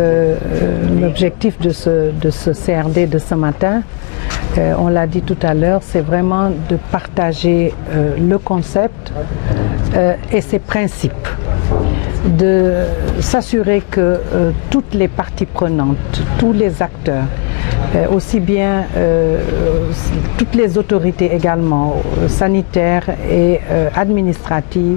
L'objectif de ce CRD de ce matin, on l'a dit tout à l'heure, c'est vraiment de partager le concept et ses principes, de s'assurer que toutes les parties prenantes, tous les acteurs, aussi bien toutes les autorités également, sanitaires et administratives,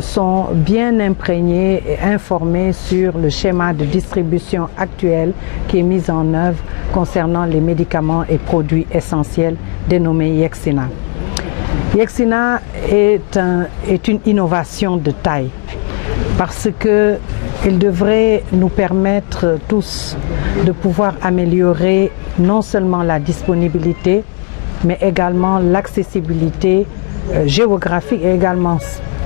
sont bien imprégnés et informés sur le schéma de distribution actuel qui est mis en œuvre concernant les médicaments et produits essentiels dénommés YEXINA. YEXINA est une innovation de taille parce qu'il devrait nous permettre tous de pouvoir améliorer non seulement la disponibilité, mais également l'accessibilité géographique et également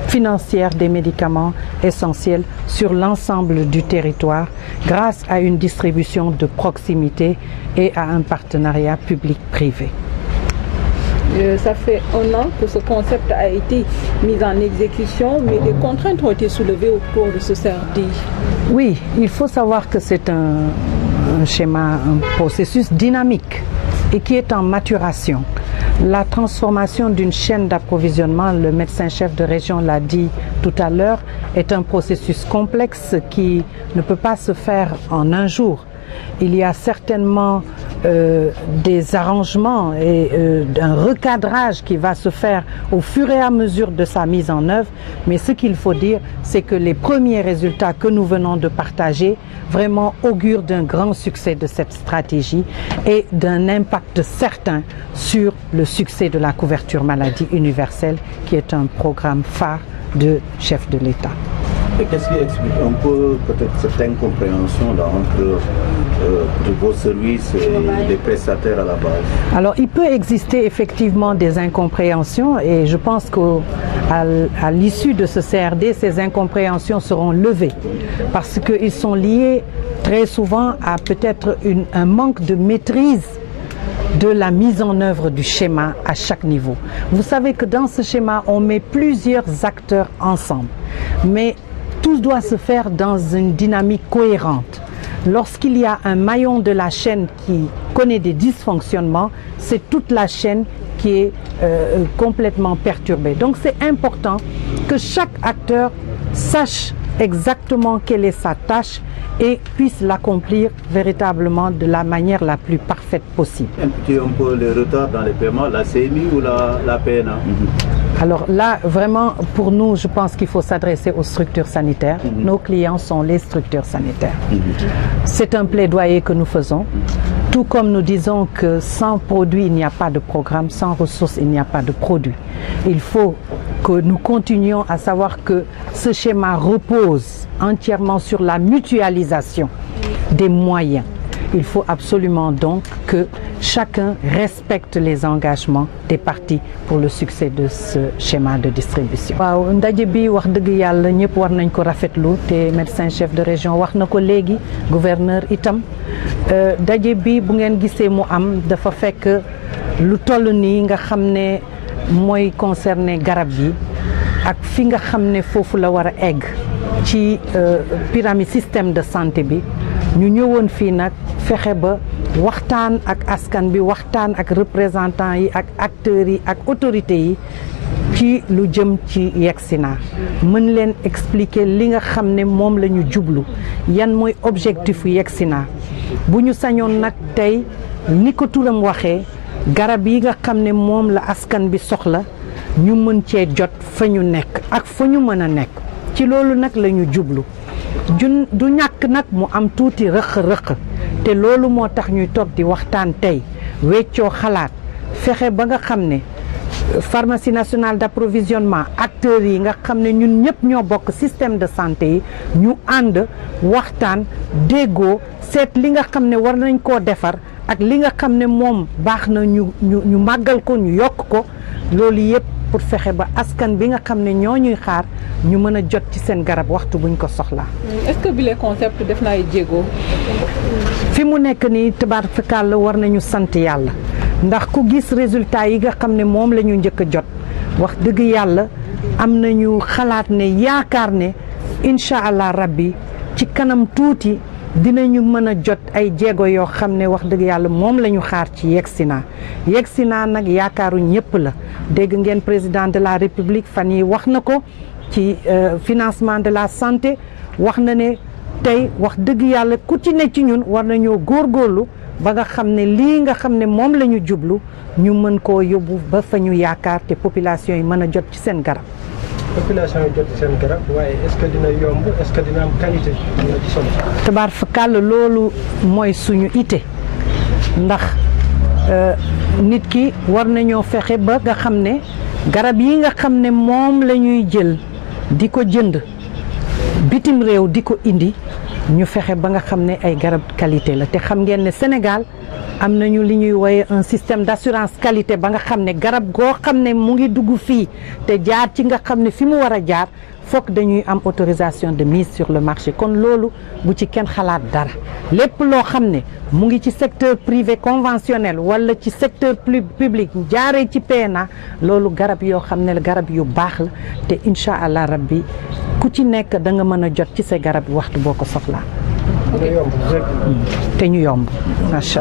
financière des médicaments essentiels sur l'ensemble du territoire grâce à une distribution de proximité et à un partenariat public-privé. Ça fait 1 an que ce concept a été mis en exécution, mais des contraintes ont été soulevées au cours de ce CRD. Oui, il faut savoir que c'est un schéma, un processus dynamique et qui est en maturation. La transformation d'une chaîne d'approvisionnement, le médecin-chef de région l'a dit tout à l'heure, est un processus complexe qui ne peut pas se faire en un jour. Il y a certainement des arrangements et un recadrage qui va se faire au fur et à mesure de sa mise en œuvre. Mais ce qu'il faut dire, c'est que les premiers résultats que nous venons de partager vraiment augurent d'un grand succès de cette stratégie et d'un impact certain sur le succès de la couverture maladie universelle, qui est un programme phare de chef de l'État. Et qu'est-ce qui explique un peu peut-être cette incompréhension entre vos services et les prestataires à la base? Alors, il peut exister effectivement des incompréhensions et je pense qu'à l'issue de ce CRD, ces incompréhensions seront levées parce qu'ils sont liés très souvent à peut-être un manque de maîtrise de la mise en œuvre du schéma à chaque niveau. Vous savez que dans ce schéma, on met plusieurs acteurs ensemble, mais tout doit se faire dans une dynamique cohérente. Lorsqu'il y a un maillon de la chaîne qui connaît des dysfonctionnements, c'est toute la chaîne qui est complètement perturbée. Donc c'est important que chaque acteur sache exactement quelle est sa tâche et puisse l'accomplir véritablement de la manière la plus parfaite possible. Impliquer un peu les retards dans les paiements, la CMI ou la PNA? Alors là, vraiment, pour nous, je pense qu'il faut s'adresser aux structures sanitaires. Nos clients sont les structures sanitaires. C'est un plaidoyer que nous faisons. Tout comme nous disons que sans produit, il n'y a pas de programme, sans ressources, il n'y a pas de produit. Il faut que nous continuions à savoir que ce schéma repose entièrement sur la mutualisation des moyens. Il faut absolument donc que chacun respecte les engagements des parties pour le succès de ce schéma de distribution. waaw ndaje bi wax dëgg yàlla ñëpp war nañ ko rafetlu te médecin chef de région wax na ko léegi gouverneur itam ndaje bi bu ngeen gisee mu am dafa fekk lu toll nii nga xam ne mooy concerné garab yi ak fi nga xam ne foofu la war a egg ci pyramide système de santé bi ñu ñëwoon fii nag fexe ba waxtaan ak askan bi waxtaan ak représentants yi ak acteurs yi ak autorités yi ci lu jëm ci YEXINA mën leen expliquer li nga xam ne moom la ñu jublu yan mooy objectif YEXINA bu ñu sañoon nag tey ni ko turam waxee garab yi nga xam ne moom la askan bi soxla ñu mën cee jot fa ñu nekk ak fa ñu mën a nekk ci loolu nag la ñu jublu du ñàkk nag mu am tuuti rëq-rëq te loolu moo tax ñuy toog di waxtaan tey weccoo xalaat fexe ba nga xam ne pharmacie nationale d'approvisionnement acteurs yi nga xam ne ñun ñëpp ñoo bokk système de santé yi ñu ànd waxtaan déggoo seet li nga xam ne war nañ koo defar ak li nga xam ne moom baax na ñu màggal ko ñu yokk ko loolu yëpp pour fexe ba askan bi nga xam ne ñoo ñuy xaar ñu mën a jot ci seen garab waxtu buñ ko soxlaa. Est-ce que bi les concepts def na ay jéego? fi mu nekk nii tabaarkalla war nañu sant yàlla ndax ku gis résultat yi nga xam ne moom la ñu njëkk a jot wax dëgg yàlla am nañu xalaat ne yaakaar ne incha allah rabbi ci kanam tuuti dinañu mën a jot ay jéego yoo xam ne wax dëgg yàlla moom la ñu xaar ci yegsi naa nag yaakaaru ñëpp la dégg ngeen président de la république fan yi wax na ko ci financement de la santé wax na ne tey wax dëgg yàlla ku ci ne ci ñun war nañoo góorgóorlu ba nga xam ne lii nga xam ne moom la ñu jublu ñu mën koo yóbbu ba fa ñu yaakaar te population yi mën a jot ci seen garab. population yi jot ci seen garab waaye est-ce que dina yomb est-ce que dina am qualité ci solo. tabaar fa kàll loolu mooy suñu ite ndax nit ki war nañoo fexe ba nga xam ne garab yi nga xam ne moom la ñuy jël di ko jënd bitim réew di ko indi ñu fexe ba nga xam ne ay garab qualité la te xam ngeen ne Sénégal am nañu li ñuy woye un système d'assurance qualité ba nga xam ne garab goo xam ne mu ngi dugg fii te jaar ci nga xam ne fi mu war a jaar fokk dañuy am autorisation de mise sur le marché kon loolu bu ci kenn xalaat dara lépp loo xam ne mu ngi ci secteur privé conventionnel wala ci secteur public jaaree ci PNA loolu garab yoo xam ne garab yu baax la te incha allah rabbi ku ci nekk da nga mën a jot ci sa garab waxtu boo ko soxlaa te ñu yomb macha allah